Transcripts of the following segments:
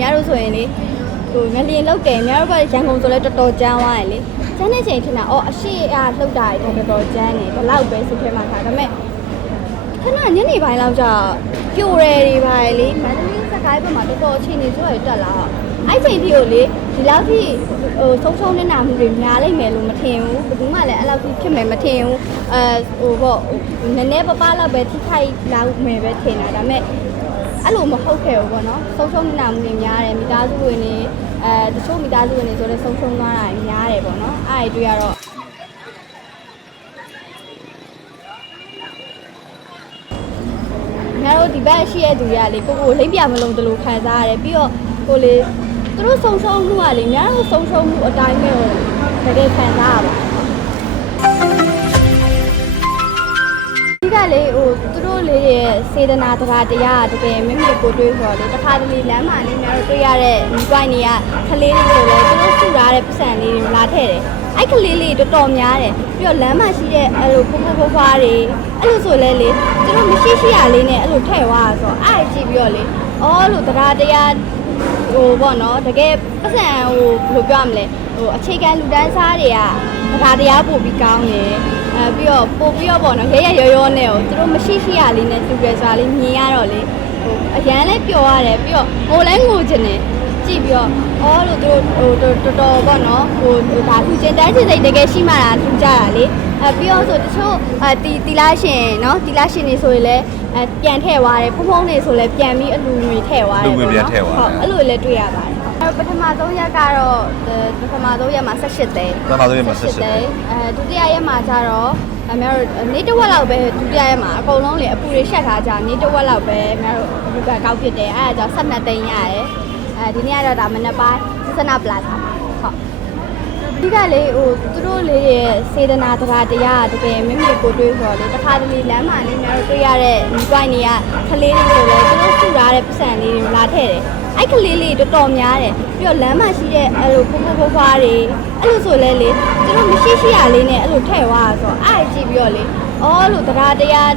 များတို့ဆိုရင်လေဟိုငလျင်လောက်တယ်များတို့ကရန်ကုန်ဆိုလဲတော်တော်ကြမ်းသွားတယ်လေကျန်းတဲ့ချိန်ထင်တာအော်အရှိအားလှုပ်တာတွေတော်တော်ကြမ်းနေဘယ်လောက်ပဲစိတ်ထဲမှာခါဒါပေမဲ့ခဏညနေပိုင်းလောက်ကျပြိုတယ်တွေပါလေမန္တလေးစကိုင်းဘက်မှာတော်တော်အချိန်နေဆိုရတက်လာတော့အဲ့ချိန်ဒီကိုလေဒီလောက်ထိဟိုဆုံးရှုံးနေတာမှုတွေများလိမ့်မယ်လို့မထင်ဘူးဘယ်သူမှလည်းအဲ့လောက်ထိဖြစ်မယ်မထင်ဘူးအဲဟိုပေါ့နည်းနည်းပပလောက်ပဲထိခိုက်လောက်မယ်ပဲထင်တာဒါပေမဲ့ အဲ့လိုမဟုတ်ခဲ့ဘူးပေါ့နော်ဆုံးရှုံးနေတာမှုတွေများတယ်မိသားစုဝင်တွေအဲတချို့မိသားစုဝင်တွေဆိုလည်းဆုံးရှုံးသွားတာများတယ်ပေါ့နော်အဲ့ဒီတွေ့ရတော့ငါတို့ဒီဘက်ရှိရတဲ့သူတွေကလေကိုကိုလိမ့်ပြမလုံးတလို့ခံစားရတယ်ပြီးတော့ကိုလေသူတို့ဆုံးရှုံးမှုကလေများတို့ဆုံးရှုံးမှုအတိုင်းပဲကိုတကယ်ခံစားရပါ သူတို့လေးရဲ့စေတနာတရားတရားတကယ်မိမိကိုတွေးဆိုတော့လေတခါတလေလမ်းမှာလေးများတို့တွေ့ရတဲ့ဒီ point တွေကကလေးလေးတွေလည်းသူတို့စုထားတဲ့ပတ်စံလေးတွေလာထည့်တယ်အဲ့ကလေးလေးတော်တော်များတယ်ပြီးတော့လမ်းမှာရှိတဲ့အဲ့လိုဖုန်းဖုန်းဖွားတွေအဲ့လိုဆိုလဲလေသူတို့မရှိရှိရလေးနဲ့အဲ့လိုထည့်သွားတာဆိုတော့အဲ့ကြည့်ပြီးတော့လေအော်လို့တရားတရားဟိုပေါ့နော်တကယ်ပတ်စံဟိုဘယ်လိုပြောရမလဲဟိုအခြေခံလူတန်းစားတွေက တရားတရားပို့ပြီးကောင်းတယ်အဲပြီးတော့ပို့ပြီးတော့ပေါ့နော်ရရရောရောနဲ့ကိုသူတို့မရှိရှိရလေးနဲ့သူပဲဆိုတာလေးမြင်ရတော့လေဟိုအရန်လည်းပျော်ရတယ်ပြီးတော့ငိုလဲငိုချင်တယ်ကြည့်ပြီးတော့အော်လို့သူတို့ဟိုတော်တော်ပေါ့နော်ဟိုဟိုဒါလူချင်းတန်းချင်စိတ်တကယ်ရှိမှလားသူကြတာလေအဲပြီးတော့ဆိုတချို့အတီတီလာရှင်နော်တီလာရှင်နေဆိုရင်လည်းအဲပြန်ထည့်သွားတယ်ဖုံဖုံနေဆိုလည်းပြန်ပြီးအလူငွေထည့်သွားတယ်အလူငွေပြန်ထည့်သွားတယ်ဟုတ်အဲ့လိုလည်းတွေ့ရပါတယ်အဲ့ ပထမဆုံးရက်ကတော့ပထမဆုံးရက်မှာ18သိန်းပထမဆုံးရက်မှာ18သိန်းအဲဒုတိယရက်မှာကျတော့အမေတို့နေတစ်ဝက်လောက်ပဲဒုတိယရက်မှာအကုန်လုံးလေအပူတွေရှက်ထားကြနေတစ်ဝက်လောက်ပဲအမေတို့ဘုကကောက်ဖြစ်တယ်အဲဒါကြောင့်12သိန်းရတယ်အဲဒီနေ့ကတော့ဒါမနက်ပိုင်းစစနာပလာဇာ မှာဟုတ်ဒီကလေဟိုသူတို့လေးရဲ့စေတနာတရားတရားတကယ်မိမိကိုတွေးဆိုတော့လေတခါတလေလမ်းမှာလေးများတို့တွေ့ရတဲ့ဒီ point တွေကကလေးလေးတွေလည်းသူတို့စုထားတဲ့ပတ်စံလေးတွေလာထည့်တယ်အဲ့ကလေးလေးတော်တော်များတယ်ပြီးတော့လမ်းမှာရှိတဲ့အဲ့လိုဖုန်းဖုန်းဖွားတွေအဲ့လိုဆိုလဲလေသူတို့မရှိရှိရလေးနဲ့အဲ့လိုထည့်သွားတာဆိုတော့အဲ့ကြည့်ပြီးတော့လေအော်လို့တရားတရား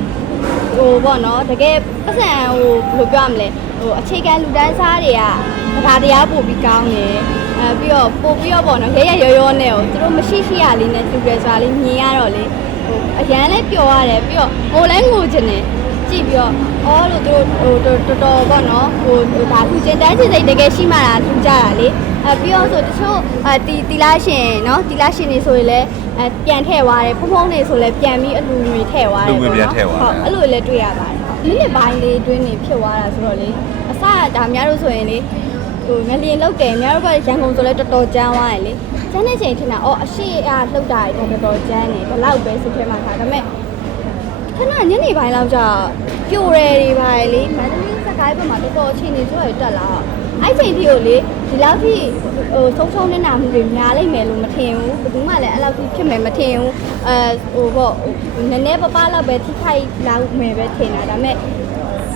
ဟိုပေါ့နော်တကယ်ပတ်စံဟိုဘယ်လိုပြောရမလဲဟိုအခြေခံလူတန်းစားတွေကတရားတရားပို့ပြီးကောင်းတယ် အဲပြီးတော့ပို့ပြီးတော့ပေါ့နော်ရရရောရောနဲ့ကိုသူတို့မရှိရှိရလေးနဲ့သူပဲဆိုတာလေးမြင်ရတော့လေဟိုအရန်လည်းပျော်ရတယ်ပြီးတော့ငိုလဲငိုချင်တယ်ကြည့်ပြီးတော့အော်လို့သူတို့ဟိုတော်တော်ပေါ့နော်ဟိုဟိုဒါလူချင်းတန်းချင်းစိတ်တကယ်ရှိမှလားသူကြတာလေအဲပြီးတော့ဆိုတချို့အတီတီလာရှင်နော်တီလာရှင်နေဆိုရင်လည်းအဲပြန်ထည့်သွားတယ်ဖုံဖုံနေဆိုလည်းပြန်ပြီးအလူငွေထည့်သွားတယ်လူငွေပြန်ထည့်သွားတယ်ဟုတ်အဲ့လိုလည်းတွေ့ရပါတယ်မိနစ်ပိုင်းလေးတွင်းနေဖြစ်သွားတာဆိုတော့လေအစဒါများတို့ဆိုရင်လေ ဟိုငလျင်လောက်တယ်များတို့ကရန်ကုန်ဆိုလဲတော်တော်ကြမ်းသွားတယ်လေကျန်းတဲ့ချိန်ထင်တာအော်အရှိအားလှုပ်တာတွေတော်တော်ကြမ်းနေဘယ်လောက်ပဲစိတ်ထဲမှာခါဒါပေမဲ့ခဏညနေပိုင်းလောက်ကျပြိုတယ်တွေပါလေမန္တလေးစကိုင်းဘက်မှာတော်တော်အချိန်နေဆိုရတက်လာတော့အဲ့ချိန်ဒီကိုလေဒီလောက်ထိဟိုဆုံးရှုံးနေတာမှုတွေများလိမ့်မယ်လို့မထင်ဘူးဘယ်သူမှလည်းအဲ့လောက်ထိဖြစ်မယ်မထင်ဘူးအဲဟိုပေါ့နည်းနည်းပပလောက်ပဲထိခိုက်လောက်မယ်ပဲထင်တာဒါပေမဲ့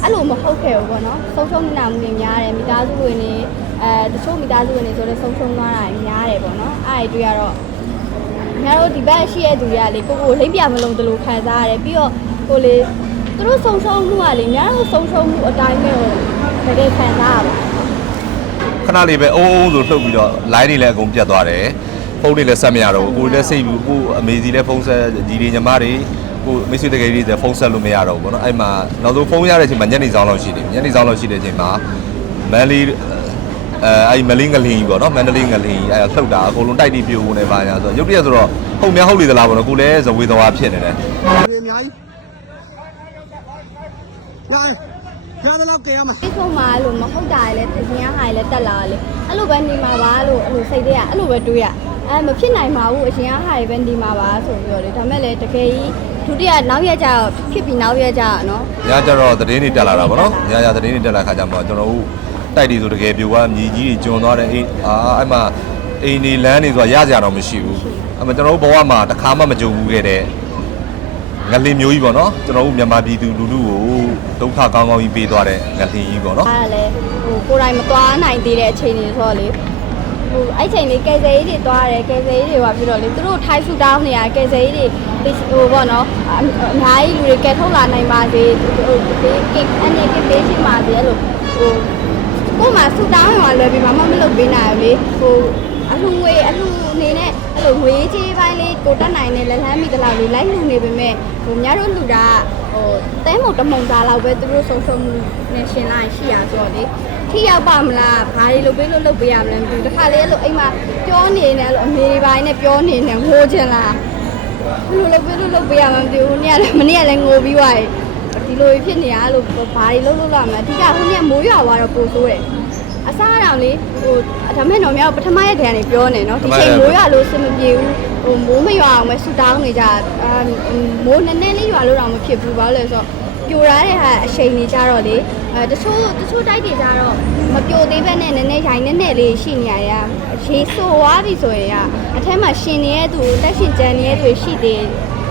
အဲ့လိုမဟုတ်ခဲ့ဘူးပေါ့နော်ဆုံးရှုံးနေတာမှုတွေများတယ်မိသားစုဝင်တွေအဲတချို့မိသားစုဝင်တွေဆိုလည်းဆုံးရှုံးသွားတာများတယ်ပေါ့နော်အဲ့ဒီတွေ့ရတော့ငါတို့ဒီဘက်ရှိရတဲ့သူတွေကလေကိုကိုလိမ့်ပြမလုံးတလို့ခံစားရတယ်ပြီးတော့ကိုလေသူတို့ဆုံရှုံမှုကလေငါတို့ဆုံရှုံမှုအတိုင်းပဲကိုတကယ်ခံစားရပါခဏလေးပဲအုံးအုံးဆိုလှုပ်ပြီးတော့ line တွေလည်းအကုန်ပြတ်သွားတယ်ဖုန်းတွေလည်းဆက်မရတော့ဘူးကိုယ်လည်းစိတ်ဘူးကိုအမေစီလည်းဖုန်းဆက်ဒီတွေညီမတွေ ကိုမိတ်ဆွေတကယ်ကြီးတွေဖုန်းဆက်လို့မရတော့ဘူးပေါ့နော်အဲ့မှာနောက်ဆုံးဖုန်းရတဲ့အချိန်မှာညနေဆောင်လောက်ရှိတယ်ညနေဆောင်လောက်ရှိတဲ့အချိန်မှာမန်လေးအဲအဲ့မလေးငလင်းကြီးပေါ့နော်မန္တလေးငလင်းကြီးအဲ့လှုပ်တာအကုန်လုံးတိုက်တီးပြိုနေပါညာဆိုတော့ရုပ်တရက်ဆိုတော့ဟုတ်များဟုတ်လေသလားပေါ့နော်ကိုလည်းဇဝေသဝါဖြစ်နေတယ်ဒီအများကြီးရတယ်ရတယ်တော့ကြရမှာအိတ်ဆုံးမှာအဲ့လိုမဟုတ်တာလည်းအရင်ကဟာလည်းတက်လာလေအဲ့လိုပဲနေမှာပါလို့အဲ့လိုစိတ်တွေကအဲ့လိုပဲတွေးရအဲမဖြစ်နိုင်ပါဘူးအရင်ကဟာတွေပဲနေမှာပါဆိုပြီးတော့လေဒါမဲ့လည်းတကယ်ကြီး ဒုတိယနောက်ရက်ကျတော့ဖြစ်ပြီးနောက်ရက်ကျတော့နော်ညကျတော့သတင်းတွေတက်လာတာဗောနော်ညညသတင်းတွေတက်လာခါကျမှကျွန်တော်တို့တိုက်တီဆိုတကယ်ပြိုကမြေကြီးတွေကျွံသွားတဲ့အိမ်အာအဲ့မှာအိမ်နေလမ်းနေဆိုတာရကြတော့မရှိဘူးအဲ့မှာကျွန်တော်တို့ဘဝမှာတစ်ခါမှမကြုံဘူးခဲ့တဲ့ငလင်မျိုးကြီးဗောနော်ကျွန်တော်တို့မြန်မာပြည်သူလူထုကိုဒုက္ခကောင်းကောင်းကြီးပေးသွားတဲ့ငလင်ကြီးဗောနော်အားလည်းဟိုကိုယ်တိုင်မသွားနိုင်သေးတဲ့အချိန်တွေဆိုတော့လေ ဟိုအဲ့ချိန်လေးကယ်ဆယ်ရေးတွေသွားတယ်ကယ်ဆယ်ရေးတွေပါပြီးတော့လေသူတို့ထိုင်းဆူတောင်းနေရကယ်ဆယ်ရေးတွေဟိုပေါ့နော်အအများကြီးလူတွေကယ်ထုတ်လာနိုင်ပါစေဟိုဒီကိအနေကိပေးရှိပါစေအဲ့လိုဟိုကို့မှာဆူတောင်းရွာလွယ်ပြီးဘာမှမလုပ်ပေးနိုင်ဘူးလေဟိုအလှငွေအလှအနေနဲ့အဲ့လိုငွေကြီးပိုင်းလေးကိုတက်နိုင်နဲ့လက်လန်းမိတလောက်လေးလိုက်လှူနေပေမဲ့ဟိုများတို့လှူတာဟိုတဲမုံတမုံသားလောက်ပဲသူတို့ဆုံးရှုံးမှုနဲ့ရှင်လာရင်ရှိရဆိုတော့လေ ထိရောက်ပါမလားဘာတွေလုပ်ပေးလို့လုပ်ပေးရမလဲမသိဘူးတခါလေအဲ့လိုအိမ်မှာပြောနေနေအဲ့လိုအမေတွေပိုင်းနဲ့ပြောနေနေငိုချင်လားဘယ်လိုလုပ်ပြလို့လုပ်ပေးရမှမသိဘူး။နေ့ကလည်းမနေ့ကလည်းငိုပြီးသွားတယ်။ဒီလိုဖြစ်နေရလို့ဘာတွေလုပ်လို့လာမလဲ။အဓိကခုနေ့ကမိုးရွာသွားတော့ပိုဆိုးတယ်။အစားအတောင်လေးဟိုဒါမဲ့တော့မြောက်ပထမရက်တည်းကနေပြောနေနော်။ဒီချိန်မိုးရွာလို့စင်မပြေဘူး။ဟိုမိုးမရွာအောင်ပဲဆူတောင်းနေကြ။အာမိုးနည်းနည်းလေးရွာလို့တော့မဖြစ်ဘူး။ဘာလို့လဲဆိုတော့ပြိုရတဲ့ဟာအချိန်နေကြတော့လေ အဲတချို့တချို့တိုက်တွေကြတော့မပြိုသေးဘဲနဲ့နည်းနည်းရိုင်နည်းနည်းလေးရှိနေရတာရေဆိုသွားပြီဆိုရင်ကအထက်မှာရှင်နေတဲ့သူတက်ရှင်ကြံနေတဲ့သူရှိသေး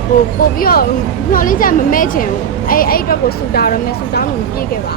ဟိုပို့ပြီးတော့ညှော်လေးချက်မမဲ့ချင်ဘူးအဲ့အဲ့အတွက်ကိုဆူတာတော့မယ်ဆူတောင်းလို့ပြည့်ခဲ့ပါ